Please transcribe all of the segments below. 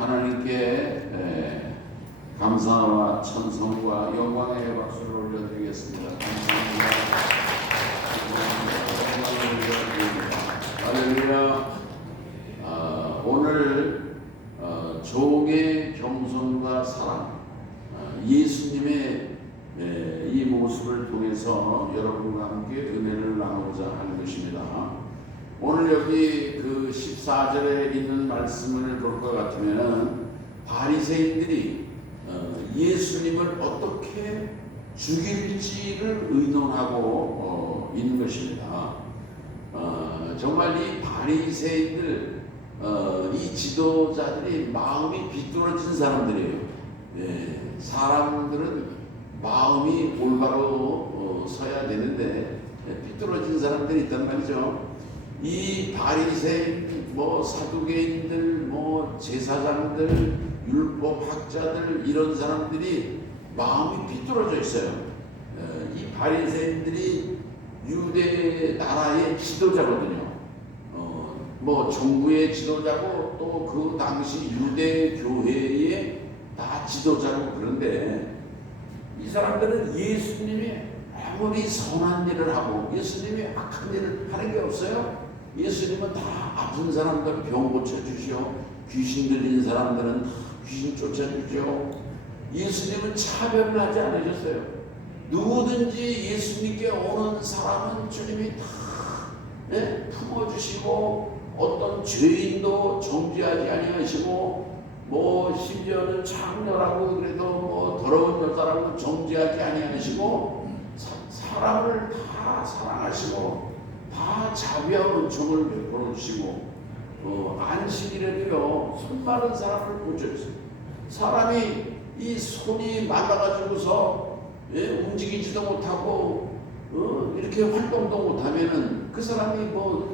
하나님께 감사와 찬송과 영광의 박수를 올려드리겠습니다. 감사합니다. 할렐루야. 오늘 종의 겸손과 사랑, 예수님의 이 모습을 통해서 여러분과 함께 은혜를 나누고자 하는 것입니다. 오늘 여기 그 14절에 있는 말씀을 볼 것 같으면 바리새인들이 예수님을 어떻게 죽일지를 의논하고 있는 것입니다. 정말 이 바리새인들, 이 지도자들이 마음이 비뚤어진 사람들이에요. 사람들은 마음이 올바로 서야 되는데 비뚤어진 사람들이 있단 말이죠. 이 바리새인, 사두개인들, 제사장들, 율법학자들, 이런 사람들이 마음이 비뚤어져 있어요. 이 바리새인들이 유대 나라의 지도자거든요. 정부의 지도자고 또 그 당시 유대 교회의 다 지도자고. 그런데 이 사람들은 예수님이 아무리 선한 일을 하고 예수님이 악한 일을 하는 게 없어요. 예수님은 다 아픈 사람들 병 고쳐주시오. 귀신 들린 사람들은 다 귀신 쫓아주시오. 예수님은 차별을 하지 않으셨어요. 누구든지 예수님께 오는 사람은 주님이 다 품어주시고, 어떤 죄인도 정죄하지 아니하시고, 심지어는 창녀라고 그래도 더러운 여자라고 정죄하지 아니하시고, 사람을 다 사랑하시고 다 자비와 은총을 베풀어 주시고, 안식일에도요 손 마른 사람을 고쳐주세요. 사람이 이 손이 말라가지고서 움직이지도 못하고 이렇게 활동도 못하면은 그 사람이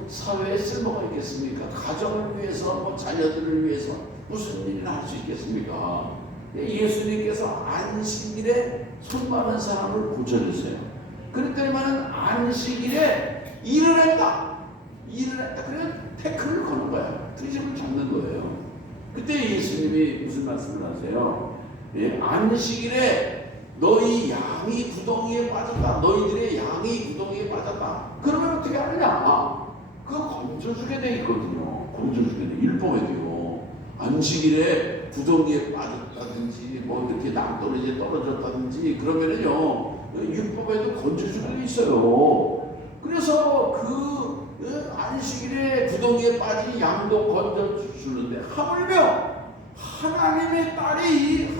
사회에 쓸모가 있겠습니까? 가정을 위해서 자녀들을 위해서 무슨 일을 할 수 있겠습니까? 예수님께서 안식일에 손 마른 사람을 고쳐주세요. 그랬더니만은 안식일에 일을 했다. 그래 태클을 거는 거야. 트집을 잡는 거예요. 그때 예수님이 무슨 말씀을 하세요? 안식일에 너희 양이 구덩이에 빠졌다. 너희들의 양이 구덩이에 빠졌다. 그러면 어떻게 하느냐? 그거 건져주게 돼 있거든요. 건져주게 돼. 율법에도요. 안식일에 구덩이에 빠졌다든지 이렇게 낭떠러지에 떨어졌다든지 그러면은요 율법에도 건져주게 돼 있어요. 그래서 그 안식일에 구덩이에 빠진 양도 건져주는데 하물며 하나님의 딸이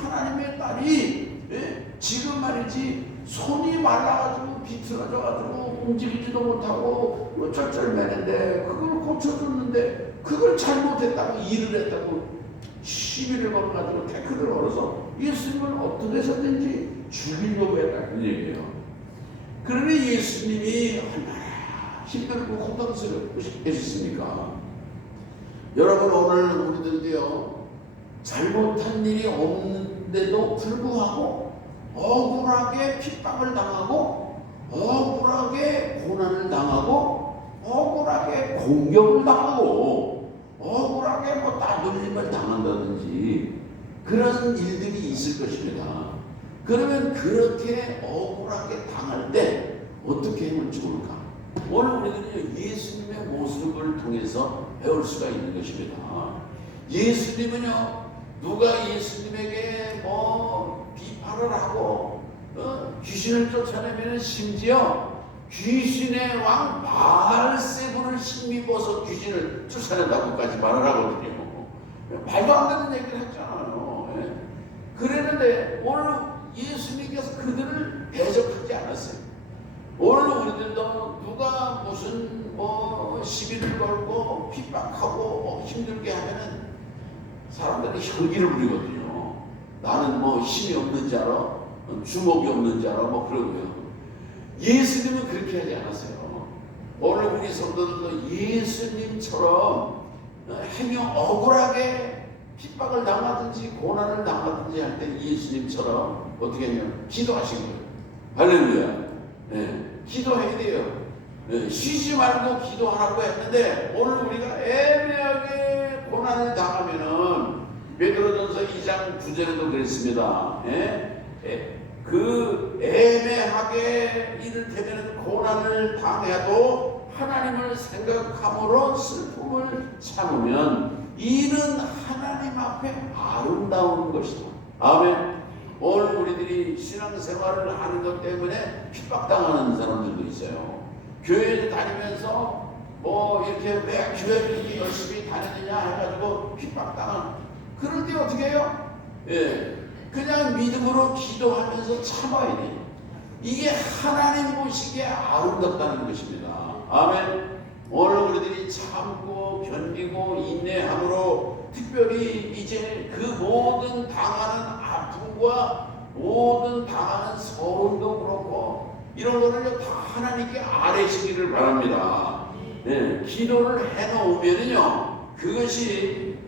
지금 말이지 손이 말라가지고 비틀어져가지고 움직이지도 못하고 쩔쩔매는데 그걸 고쳐줬는데 그걸 잘못했다고 일을 했다고 시비를 걸어가지고 태클을 걸어서 예수님을 어떻게 해서든지 죽이려고 했다는 얘기예요. 그러니 예수님이 얼마나 힘들고 고통스럽고 해주십니까? 여러분, 오늘 우리들도요 잘못한 일이 없는데도 불구하고 억울하게 핍박을 당하고 억울하게 고난을 당하고 억울하게 공격을 당하고 억울하게 따돌림을 당한다든지 그런 일들이 있을 것입니다. 그러면 그렇게 억울하게 당할 때 어떻게 하면 좋을까? 오늘 우리들은 예수님의 모습을 통해서 배울 수가 있는 것입니다. 예수님은요, 누가 예수님에게 비판을 하고 귀신을 쫓아내면 심지어 귀신의 왕 바알세불을 힘입어서 귀신을 쫓아낸다고까지 말을 하거든요. 말도 안 되는 얘기를 했잖아요. 그랬는데 오늘 예수님께서 그들을 대적하지 않았어요. 오늘 우리들도 누가 무슨 시비를 걸고 핍박하고 힘들게 하면은 사람들이 혈기를 부리거든요. 나는 힘이 없는 자라, 주먹이 없는 자라 그러고요. 예수님은 그렇게 하지 않았어요. 오늘 우리 성도들도 예수님처럼 행여 억울하게 핍박을 당하든지 고난을 당하든지 할 때 예수님처럼 어떻게 하냐면 기도하신 거예요. 할렐루야. 기도해야 돼요. 쉬지 말고 기도하라고 했는데 오늘 우리가 애매하게 고난을 당하면은 베드로 2장 9절에도 그랬습니다. 그 애매하게 이를테면 고난을 당해도 하나님을 생각함으로 슬픔을 참으면 이는 하나님 앞에 아름다운 것이다. 아멘. 오늘 우리들이 신앙생활을 하는 것 때문에 핍박당하는 사람들도 있어요. 교회를 다니면서 뭐 이렇게 왜 교회를 이렇게 열심히 다니느냐 해가지고 핍박당하는, 그럴 때 어떻게 해요? 그냥 믿음으로 기도하면서 참아야 돼요. 이게 하나님 보시기에 아름답다는 것입니다. 아멘. 오늘 우리들이 참고 견디고 인내함으로 특별히 이제 그 모든 당하는 아픔과 모든 당하는 서름도 그렇고 이런 거를 다 하나님께 아뢰시기를 바랍니다. 기도를 해놓으면요, 그것이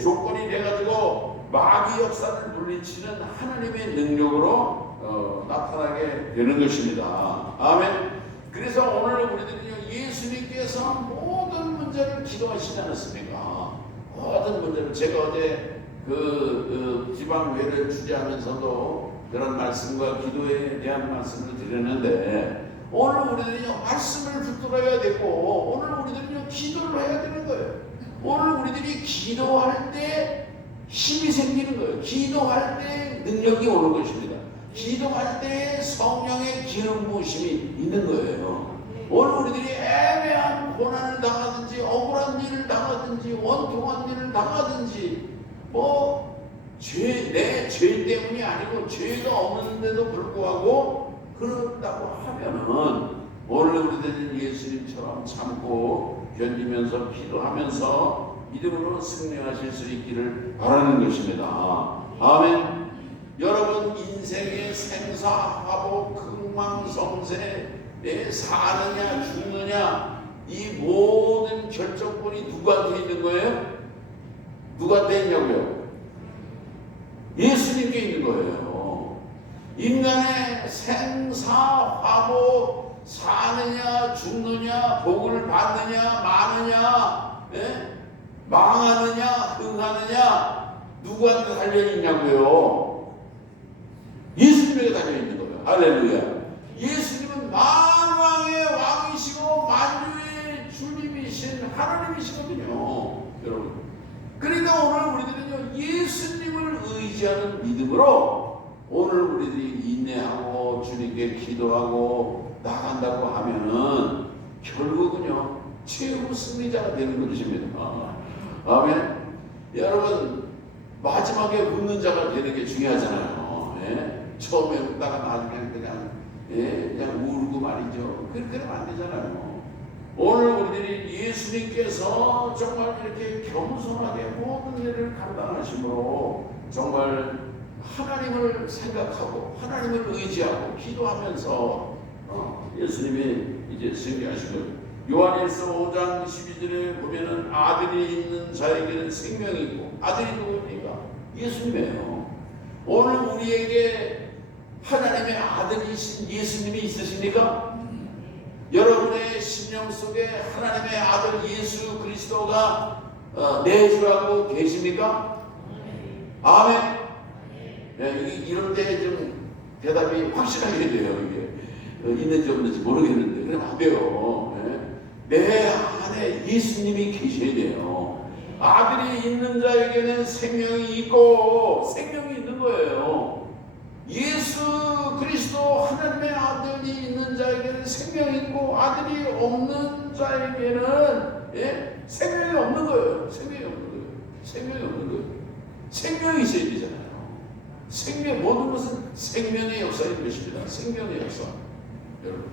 조건이 돼가지고 마귀 역사를 물리치는 하나님의 능력으로 나타나게 되는 것입니다. 아멘. 그래서 오늘 우리들은요, 예수님께서 모든 문제를 기도하시지 않았습니까? 모든 문제를. 제가 어제 그 지방회를 주재하면서도 그런 말씀과 기도에 대한 말씀을 드렸는데, 오늘 우리들은요, 말씀을 붙들어야 되고 오늘 우리들은요, 기도를 해야 되는 거예요. 오늘 우리들이 기도할 때 힘이 생기는 거예요. 기도할 때 능력이 오는 것입니다. 기도할 때 성령의 기름 부으심이 있는 거예요. 오늘 우리들이 애매한 고난을 당하든지 억울한 일을 당하든지 원통한 일을 당하든지 내 죄 때문이 아니고 죄가 없는데도 불구하고 그렇다고 하면은 오늘 우리들은 예수님처럼 참고 견디면서 기도하면서 믿음으로 승리하실 수 있기를 바라는 것입니다. 아멘. 여러분, 인생의 생사화복 흥망성쇠, 내 사느냐 죽느냐 이 모든 결정권이 누구한테 있는 거예요? 누구한테 있냐고요? 예수님께 있는 거예요. 인간의 생사화복, 사느냐 죽느냐, 복을 받느냐 마느냐, 망하느냐 흥하느냐 누구한테 달려있냐고요? 예수님에게 달려있는 거예요. 할렐루야. 예수님은 만왕의 왕이시고 만유의 주님이신 하나님이시거든요, 여러분. 그러니까 오늘 우리들은요, 예수님을 의지하는 믿음으로 오늘 우리들이 인내하고 주님께 기도하고 나간다고 하면은 결국은요, 최후 승리자가 되는 것입니다. 아멘. 여러분, 마지막에 웃는 자가 되는 게 중요하잖아요. 처음에 웃다가 나중에 그냥 울고 말이죠. 그러면 안 되잖아요. 오늘 우리들이 예수님께서 정말 이렇게 겸손하게 모든 일을 감당하심으로 정말 하나님을 생각하고 하나님을 의지하고 기도하면서 예수님이 이제 승리하신 거예요. 요한일서 5장 12절에 보면은 아들이 있는 자에게는 생명이 있고, 아들이 누구입니까? 예수님이에요. 오늘 우리에게 하나님의 아들이신 예수님이 있으십니까? 여러분의 심령 속에 하나님의 아들 예수 그리스도가 내주하고 계십니까? 아멘. 이럴 때 좀 대답이 확실하게 돼요. 이게 있는지 없는지 모르겠는데 그러면 안 돼요. 내 안에 예수님이 계셔야 돼요. 아들이 있는 자에게는 생명이 있고, 생명이 있는 거예요. 예수 그리스도 하나님의 아들이 있는 자에게는 생명이 있고, 아들이 없는 자에게는 생명이 없는 거예요. 생명이 없는 거예요. 생명이 없는 거예요. 생명이 있어야 되잖아요. 생명, 모든 것은 생명의 역사인 것입니다. 생명의 역사. 여러분,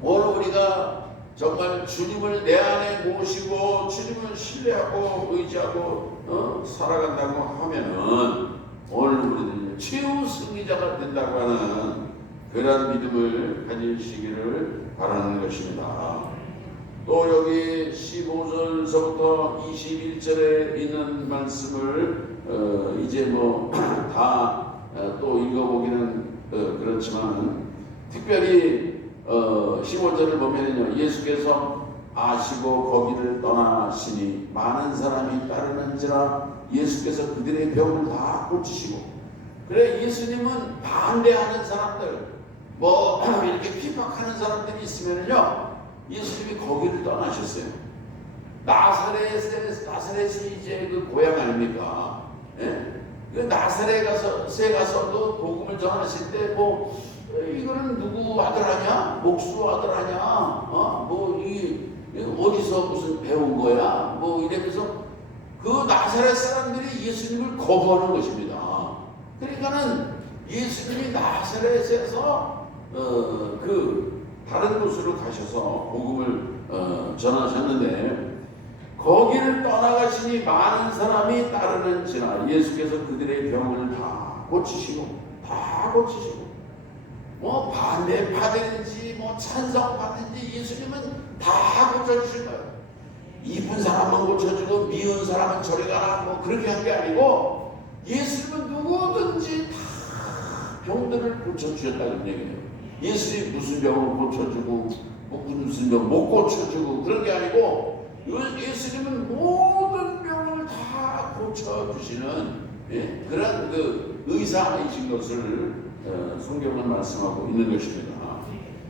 오늘 우리가 정말 주님을 내 안에 모시고 주님을 신뢰하고 의지하고 살아간다고 하면은 오늘 우리들은 최후 승리자가 된다고 하는 그런 믿음을 가지시기를 바라는 것입니다. 또 여기 15절서부터 21절에 있는 말씀을 이제 다 또 읽어보기는 그렇지만 특별히 15절을 보면요, 예수께서 아시고 거기를 떠나시니 많은 사람이 따르는지라 예수께서 그들의 병을 다 고치시고. 그래, 예수님은 반대하는 사람들, 뭐 이렇게 핍박하는 사람들이 있으면요, 예수님이 거기를 떠나셨어요. 나사렛이 이제 그 고향 아닙니까? 예? 그 나사렛에 가서도 복음을 전하실 때 뭐 이거는 누구 아들 아냐? 목수 아들 아냐? 어디서 무슨 배운 거야? 뭐 이러면서 그 나사렛 사람들이 예수님을 거부하는 것입니다. 그러니까는 예수님이 나사렛에서 그 다른 곳으로 가셔서 복음을 전하셨는데, 거기를 떠나가시니 많은 사람이 따르는지라 예수께서 그들의 병을 다 고치시고 뭐 반대받든지 뭐 찬성받든지 예수님은 다 고쳐주신 거예요. 이쁜 사람은 고쳐주고 미운 사람은 저리 가라 뭐 그렇게 한 게 아니고, 예수님은 누구든지 다 병들을 고쳐주셨다는 얘기예요. 예수님이 무슨 병을 고쳐주고 뭐 무슨 병 못 고쳐주고 그런 게 아니고, 예수님은 모든 병을 다 고쳐주시는 그런 그 의사이신 것을 성경은 말씀하고 있는 것입니다.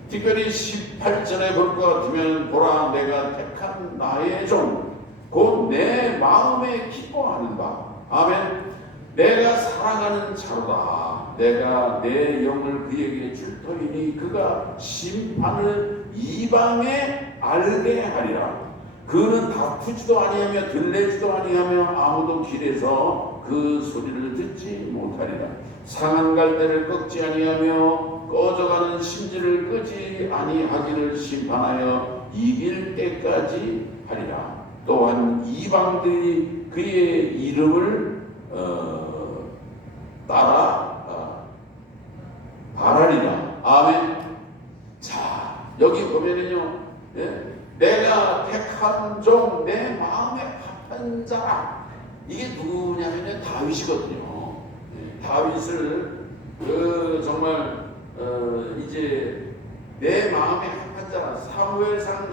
특별히 18절에 볼 것 같으면 보라 내가 택한 나의 종 곧 내 마음에 기뻐하는 바 아멘. 내가 사랑하는 자로다. 내가 내 영을 그에게 줄 터이니 그가 심판을 이방에 알게 하리라. 그는 다투지도 아니하며 들레지도 아니하며 아무도 길에서 그 소리를 듣지 못하리라. 상한 갈대를 꺾지 아니하며 꺼져가는 심지를 끄지 아니하기를 심판하여 이길 때까지 하리라. 또한 이방들이 그의 이름을 따라 바라리라. 아멘. 자, 여기 보면은요, 내가 택한 종 내 마음에 합한 자라. 이게 누구냐면은 다윗이거든요. 다윗을 정말 이제 내 마음에 합한 자라. 사무엘상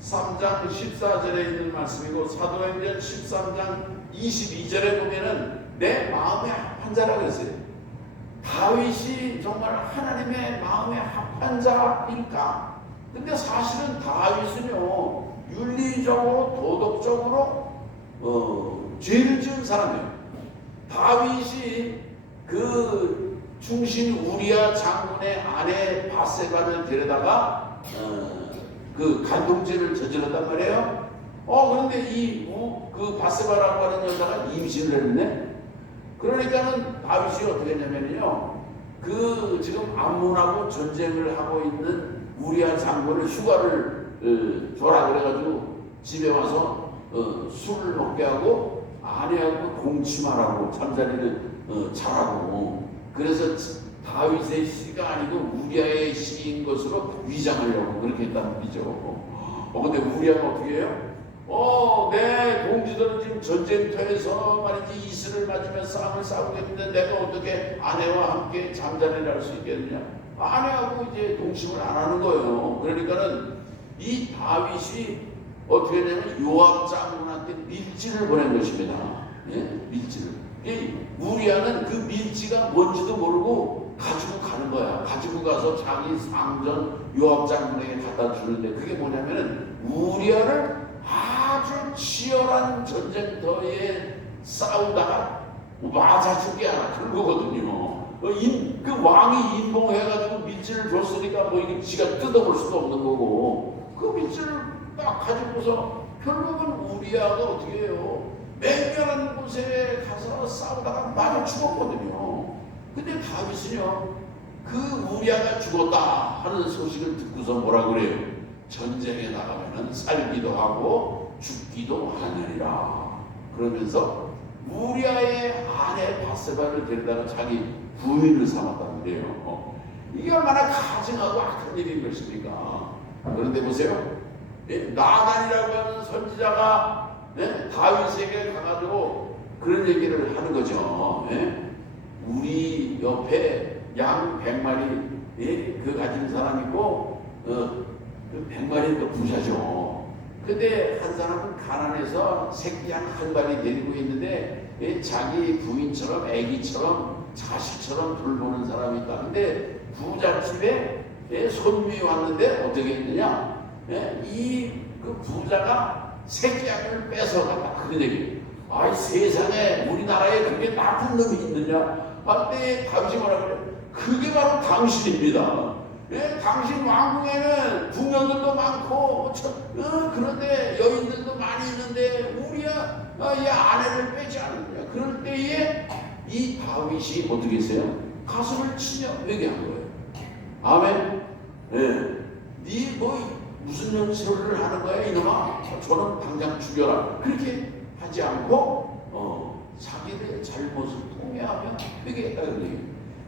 13장 14절에 있는 말씀이고 사도행전 13장 22절에 보면은 내 마음에 합한 자라 그랬어요. 다윗이 정말 하나님의 마음에 합한 자일까? 근데 사실은 다윗은요, 윤리적으로 도덕적으로 죄를 지은 사람이에요. 다윗이 그 충신 우리아 장군의 아내 바세바를 데려다가 그 간통죄를 저질렀단 말이에요. 그런데 그 바세바라고 하는 여자가 임신을 했네. 그러니까는 다윗이 어떻게 했냐면요, 그 지금 암몬하고 전쟁을 하고 있는 우리아 장군을 휴가를 줘라 그래가지고 집에 와서 술을 먹게 하고 아내하고 공침하라고 잠자리를 자라고. 그래서 다윗의 시가 아니고 우리아의 시인 것으로 위장하려고 그렇게 했단 말이죠. 근데 우리아가 어떻게 해요? 내 동지들은 지금 전쟁터에서 말이지 이슬을 맞으며 싸움을 싸우겠는데 내가 어떻게 아내와 함께 잠자리를 할 수 있겠느냐? 아내하고 이제 동침을 안 하는 거예요. 그러니까는 이 다윗이 어떻게 되냐면 요압 장군한테 밀지를 보낸 것입니다. 밀지를. 우리아는 그 밀지가 뭔지도 모르고 가지고 가는 거야. 가지고 가서 자기 상전 요압 장군에게 갖다 주는데, 그게 뭐냐면은 우리아를 아주 치열한 전쟁터에 싸우다가 맞아 죽게 하나 그런 거거든요. 그 왕이 인봉해가지고 밀지를 줬으니까 뭐 이게 지가 뜯어볼 수도 없는 거고, 그 밀지를 딱 가지고서 결국은 우리아가 어떻게 해요? 맹렬한 곳에 가서 싸우다가 맞아 죽었거든요. 근데 다윗은요, 그 우리아가 죽었다 하는 소식을 듣고서 뭐라 그래요? 전쟁에 나가면은 살기도 하고 죽기도 하느니라. 그러면서 우리아의 아내 바세바를 데려다가 자기 부인을 삼았다는 거예요. 이게 얼마나 가증하고 악한 일인 것입니까? 그런데 보세요. 나단이라고 하는 선지자가 다윗에게 가가지고 그런 얘기를 하는 거죠. 우리 옆에 양 100마리 그 가진 사람 있고 100마리는 또 부자죠. 근데 한 사람은 가난해서 새끼 한 마리 데리고 있는데 자기 부인처럼 애기처럼 자식처럼 돌보는 사람이 있다. 근데 부잣집에 손님이 왔는데 어떻게 했느냐? 그 부자가 새끼 양을 뺏어갔다. 그런 얘기. 아이 세상에 우리나라에 그렇게 나쁜 놈이 있느냐? 그때 다윗이 뭐라 그래? 그게 바로 당신입니다. 당신 왕궁에는 부녀들도 많고 그런데 여인들도 많이 있는데 우리야 이 아내를 빼지 않느냐. 그럴 때에 이 다윗이 어떻게 했어요? 가슴을 치며 회개한 거예요. 아멘. 네 뭐 무슨 연설을 하는 거야 이놈아? 저는 당장 죽여라. 그렇게 하지 않고 자기의 잘못을 통회하며 회개했다는 얘기예요.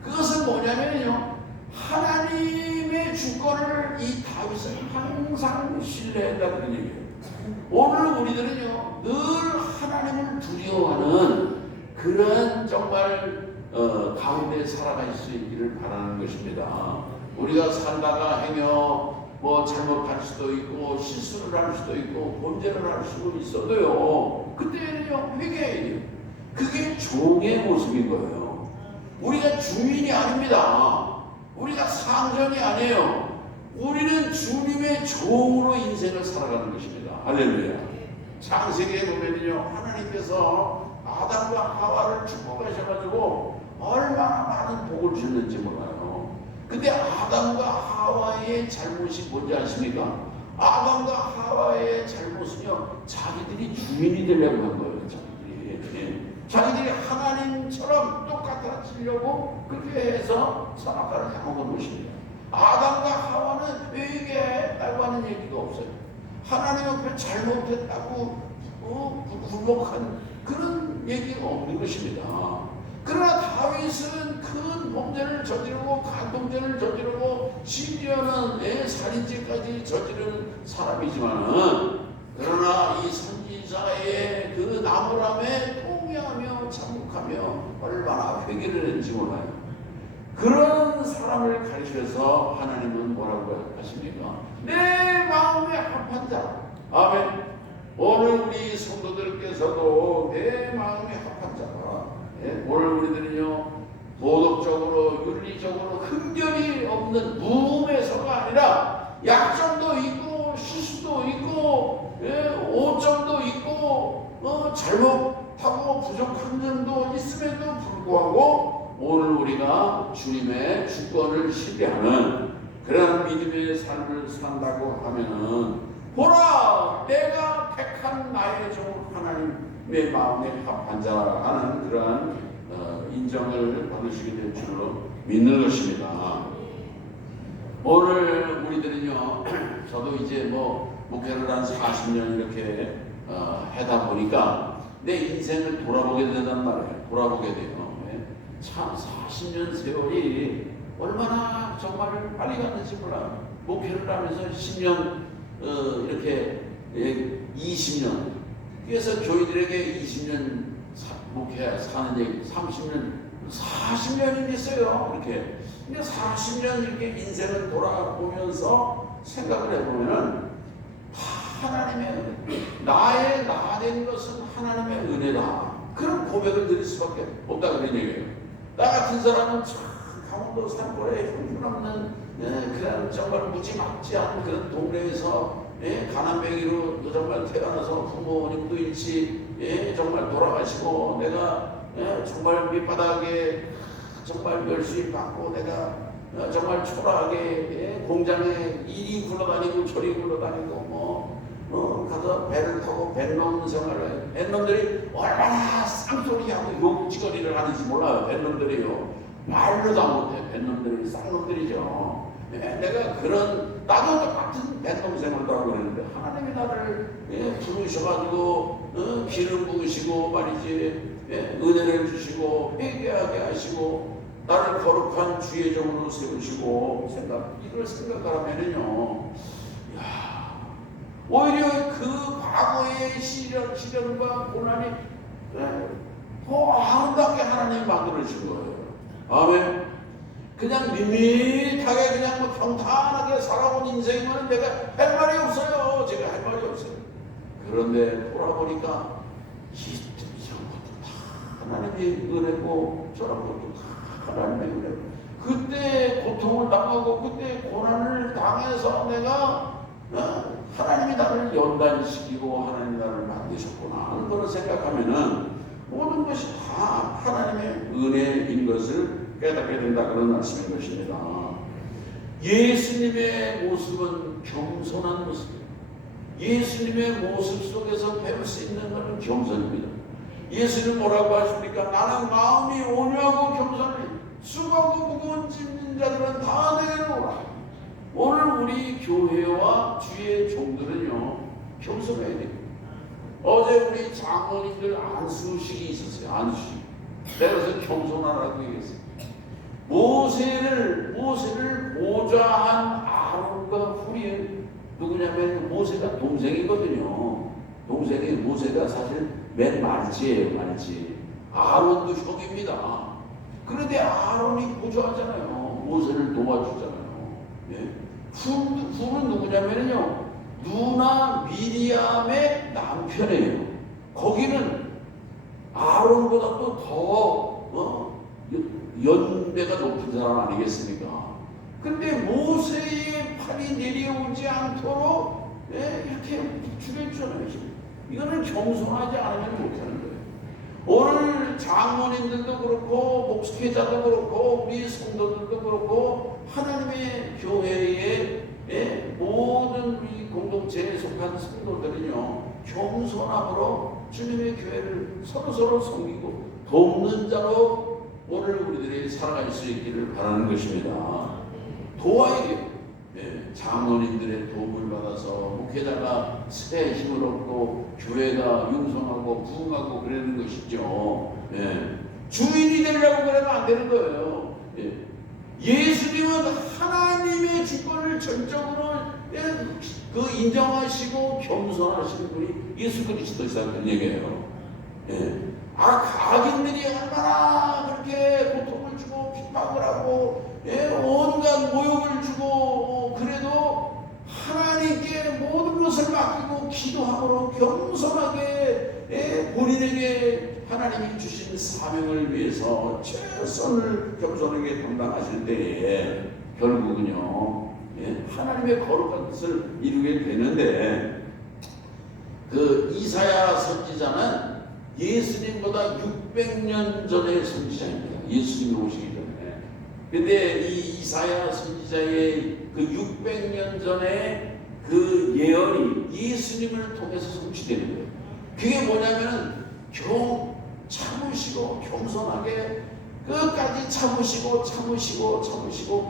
그것은 뭐냐면요, 하나님의 주권을 이 다윗은 항상 신뢰했다는 얘기예요. 오늘 우리들은요 늘 하나님을 두려워하는 그런 정말 가운데 살아갈 수 있기를 바라는 것입니다. 우리가 살다가 행여 뭐 잘못할 수도 있고 실수를 할 수도 있고 범죄를 할 수도 있어도요, 그때는요 회개해야 돼요. 그게 종의 모습인 거예요. 우리가 주인이 아닙니다. 우리가 상전이 아니에요. 우리는 주님의 종으로 인생을 살아가는 것입니다. 할렐루야. 창세기에 보면요, 하나님께서 아담과 하와를 축복하셔가지고 얼마나 많은 복을 주셨는지 몰라요. 근데 아담과 하와의 잘못이 뭔지 아십니까? 아담과 하와의 잘못은요, 자기들이 주인이 되려고 한 거예요. 자기들이 하나님처럼 똑같아지려고 그렇게 해서 선악과를 향한 것입니다. 아담과 하와는 회개했다고 하는 얘기가 없어요. 하나님 앞에 잘못했다고 굴복한 그런 얘기가 없는 것입니다. 그러나 다윗은 큰 범죄를 저지르고 간통죄를 저지르고 심지어는 살인죄까지 저지르는 사람이지만은, 그러나 이 선지자의 그 나무람에 통회하며 참묵하며 얼마나 회개를 했는지 몰라요. 그런 사람을 가르쳐서 하나님은 뭐라고 하십니까? 내 마음에 합한 자. 아멘. 오늘 우리 성도들께서도 내 마음에 합한 자가, 오늘 우리들은요 도덕적으로 윤리적으로 흠결이 없는 무음에서가 아니라 약점도 있고 실수도 있고 오점도 있고 잘못하고 부족한 점도 있음에도 불구하고 오늘 우리가 주님의 주권을 신뢰하는 그런 믿음의 삶을 산다고 하면은, 보라 내가 택한 나의 종 하나님의 마음에 합한 자라는 그러한 인정을 받으시게 될 줄로 믿는 것입니다. 오늘 우리들은요, 저도 이제 뭐 목회를 한 40년 이렇게 하다 보니까 내 인생을 돌아보게 된단 말이에요. 돌아보게 돼요. 참 40년 세월이 얼마나 정말 빨리 갔는지 몰라요. 목회를 하면서 10년 이렇게 20년, 그래서 교인들에게 20년 목회 사는 얘기, 30년, 40년이 됐어요. 이렇게. 근데 40년 이렇게 인생을 돌아보면서 생각을 해보면은 하나님의 나의 나된 것은 하나님의 은혜다. 그런 고백을 드릴 수밖에 없다 그런 얘기예요. 나 같은 사람은 참 강원도 산골에 형편없는 그런 정말 무지막지한 그런 동네에서 가난뱅이로 정말 태어나서 부모님도 일찍 정말 돌아가시고, 내가 정말 밑바닥에 정말 열심히 받고, 내가 정말 초라하게 공장에 이리 굴러다니고 저리 굴러다니고 가서 배를 타고 뱃놈 생활을, 뱃놈들이 얼마나 쌍소리하고 욕지거리를 하는지 몰라요. 뱃놈들이요 말로 다 못해. 뱃놈들이 쌍놈들이죠. 내가 그런, 나도 똑같은 뱃놈 생활도 하고 그랬는데 하나님이 나를 부르셔가지고 기름 부으시고 말이지, 은혜를 주시고 회개하게 하시고 나를 거룩한 주의 종으로 세우시고 이걸 생각하면은요, 오히려 그 과거의 시련과 고난이 더 아름답게 하나님이 만들어주신 거예요. 아멘. 그냥 밋밋하게 그냥 뭐 평탄하게 살아온 인생은 내가 할 말이 없어요. 제가 할 말이 없어요. 그런데 돌아보니까 이런 것도 다 하나님의 은혜고 저런 것도 다 하나님의 은혜고 그때 고통을 당하고 그때 고난을 당해서 내가 하나님이 나를 연단시키고 하나님이 나를 만드셨구나 하는 걸 생각하면은 모든 것이 다 하나님의 은혜인 것을 깨닫게 된다 그런 말씀인 것입니다. 예수님의 모습은 겸손한 모습이에요. 예수님의 모습 속에서 배울 수 있는 것은 겸손입니다. 예수님 뭐라고 하십니까? 나는 마음이 온유하고 겸손하니 수고하고 무거운 짐진 자들은 다 내게로 오라. 오늘 우리 교회와 주의 종들은요 겸손해야 됩니다. 어제 우리 장로님들 안수식이 있었어요. 안수식. 내가 그래서 겸손하라고 얘기했어요. 모세를 보좌한 아론과 후리은 누구냐면 모세가 동생이거든요. 동생이 모세가 사실 맨 말지예요. 말지. 아론도 형입니다. 그런데 아론이 보좌하잖아요. 모세를 도와주잖아요. 예? 후는 누구냐면요 누나 미리암의 남편이에요. 거기는 아론보다도 더 연배가 높은 사람 아니겠습니까? 근데 모세의 팔이 내려오지 않도록 이렇게 죽였잖아요. 이거는 겸손하지 않으면 못하는 거예요. 오늘 장로님들도 그렇고 목회자도 그렇고 우리 성도들도 그렇고 하나님의 교회의 모든 우리 공동체에 속한 성도들은요 겸손함으로 주님의 교회를 서로 섬기고 돕는 자로 오늘 우리들이 살아갈 수 있기를 바라는 것입니다. 도와야 돼요. 장로님들의 도움을 받아서 목회자가 새 힘을 얻고 교회가 융성하고 부흥하고 그러는 것이죠. 주인이 되려고 그러면 안 되는 거예요. 예수님은 하나님의 주권을 전적으로 인정하시고 겸손하시는 분이 예수 그리스도이라는 얘기예요. 악인들이 얼마나 그렇게 고통을 주고 핍박을 하고 온갖 모욕을 주고 그래도 하나님께 모든 것을 맡기고 기도함으로 겸손하게 본인에게 하나님이 주신 사명을 위해서 최선을 겸손하게 감당하실 때에 결국은요 하나님의 거룩한 뜻을 이루게 되는데 그 이사야 선지자는 예수님보다 600년 전의 선지자입니다. 예수님이 오시기 전에. 근데 이 이사야 선지자의 그 600년 전에 그 예언이 예수님을 통해서 성취되는 거예요. 그게 뭐냐면은 참으시고 겸손하게 끝까지 참으시고 그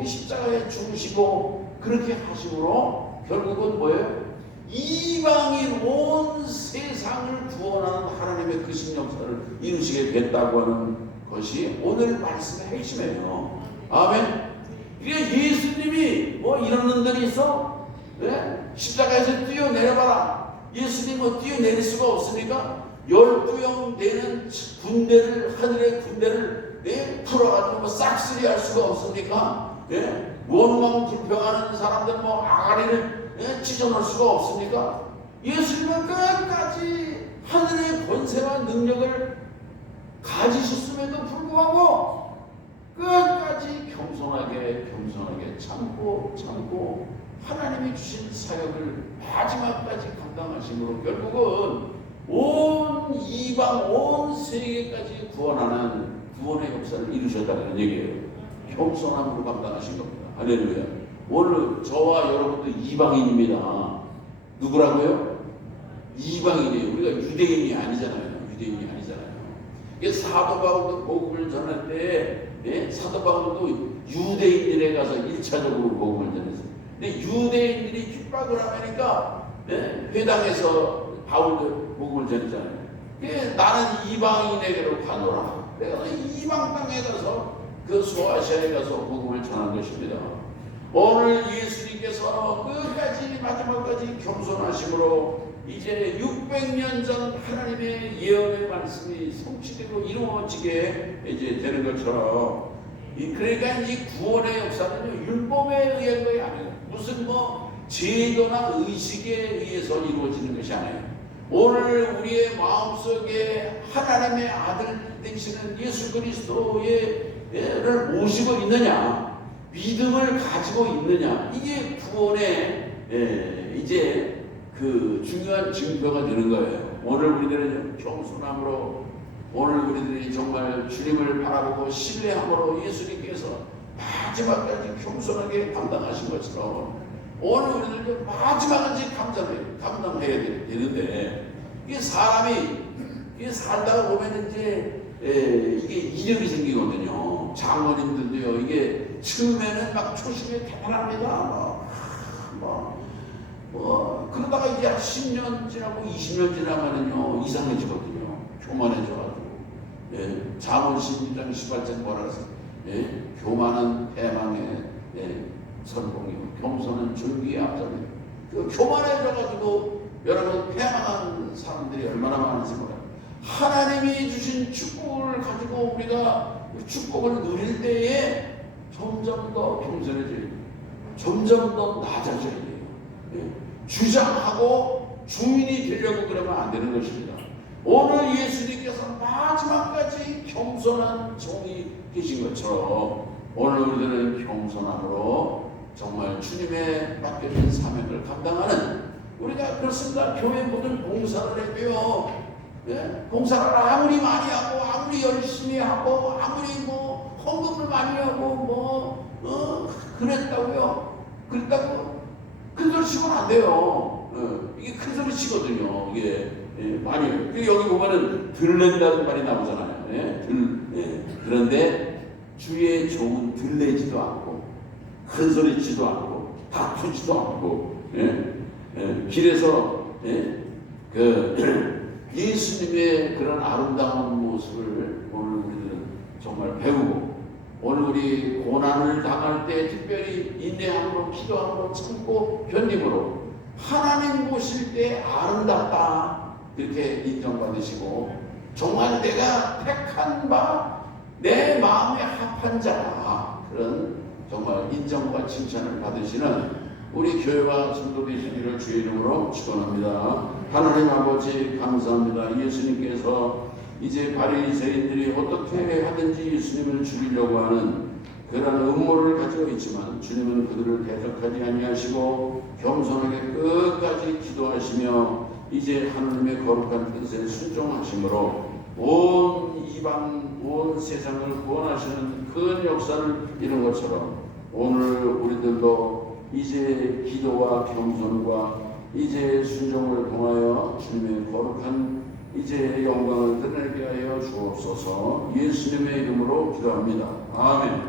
십자가에 죽으시고 그렇게 하심으로 결국은 뭐예요? 이방인 온 세상을 구원하는 하나님의 그 신역사를 이루시게 됐다고 하는 것이 오늘 말씀의 핵심이에요. 아멘. 그러니까 예수님이 뭐 이런 놈들이 있어? 십자가에서 뛰어내려봐라. 예수님은 뛰어내릴 수가 없으니까 12영 되는 군대를 하늘의 군대를 풀어가지고 뭐 싹쓸이 할 수가 없습니까? 원망 불평하는 사람들 뭐 아가리를 찢어놓을 수가 없습니까? 예수님은 끝까지 하늘의 권세와 능력을 가지셨음에도 불구하고 끝까지 겸손하게 참고 하나님이 주신 사역을 마지막까지 감당하심으로 결국은 온 이방 온 세계까지 구원하는 구원의 역사를 이루셨다는 얘기예요. 겸손함으로 감당하신 겁니다. 할렐루야. 오늘 저와 여러분도 이방인입니다. 누구라고요? 이방인이에요. 우리가 유대인이 아니잖아요. 사도 바울도 복음을 전할 때 사도 바울도 유대인들에 가서 1차적으로 복음을 전했어요. 근데 유대인들이 핍박을 하니까 회당에서 바울도 복음을 전했잖아요. 나는 이방인에게로 가노라. 내가 이방 땅에 가서 그 소아시아에 가서 복음을 전한 것입니다. 오늘 예수님께서 끝까지 마지막까지 겸손하심으로 이제 600년 전 하나님의 예언의 말씀이 성취되고 이루어지게 이제 되는 것처럼 그러니까 이 구원의 역사는 율법에 의한 것이 아니에요. 무슨 뭐 제도나 의식에 의해서 이루어지는 것이 아니에요. 오늘 우리의 마음속에 하나님의 아들 되시는 예수 그리스도를 모시고 있느냐, 믿음을 가지고 있느냐, 이게 구원의 이제 그 중요한 증거가 되는 거예요. 오늘 우리들은 겸손함으로, 오늘 우리들이 정말 주님을 바라보고 신뢰함으로 예수님께서 마지막까지 겸손하게 감당하신 것처럼 오늘 우리들도 마지막까지 감당해야 되는데, 이게 사람이 살다가 보면 이제 이게 이력이 생기거든요. 장로님들도요, 이게 처음에는 막 초심에 대단합니다. 그러다가 이제 10년 지나고 20년 지나면은요, 이상해지거든요. 교만해져가지고. 잠언 12장 18절 뭐라 그랬어요? 교만은 패망의 선봉이고 겸손은 존귀의 앞잡이. 그 교만해져가지고 여러분 패망한 사람들이 얼마나 많은지 몰라요. 하나님이 주신 축복을 가지고 우리가 축복을 누릴 때에 점점 더 겸손해져야 돼요. 점점 더 낮아져야 돼요. 주장하고 주인이 되려고 그러면 안 되는 것입니다. 오늘 예수님께서 마지막까지 겸손한 종이 계신 것처럼 오늘 우리들은 겸손함으로 정말 주님의 맡겨진 사명을 감당하는, 우리가 그렇습니다. 교회 모든 봉사를 해도요, 봉사를 아무리 많이 하고 아무리 열심히 하고 아무리 뭐 헌금을 많이 하고 그랬다고 큰 소리 치면 안 돼요. 이게 큰 소리 치거든요. 이게 많이. 여기 보면은 들낸다는 말이 나오잖아요. 그런데 주의 종은 들내지도 않고 큰 소리 치도 않고 다투지도 않고 길에서 예수님의 그런 아름다운 모습을 오늘 우리들은 정말 배우고, 오늘 우리 고난을 당할 때 특별히 인내함으로, 기도함으로, 참고 견딤으로 하나님 보실 때 아름답다 이렇게 인정받으시고, 정말 내가 택한 바 내 마음에 합한 자다, 그런 정말 인정과 칭찬을 받으시는 우리 교회와 성도 되시기를 주의 이름으로 축원합니다. 하나님 아버지 감사합니다. 예수님께서 이제 바리새인들이 어떻게 하든지 예수님을 죽이려고 하는 그런 음모를 가지고 있지만 주님은 그들을 대적하지 아니하시고 겸손하게 끝까지 기도하시며 이제 하나님의 거룩한 뜻에 순종하심으로 온 이방, 온 세상을 구원하시는 큰 역사를 이룬 것처럼 오늘 우리들도 이제 기도와 겸손과 이제 순종을 통하여 주님의 거룩한 이제 영광을 드러내게 하여 주옵소서. 예수님의 이름으로 기도합니다. 아멘.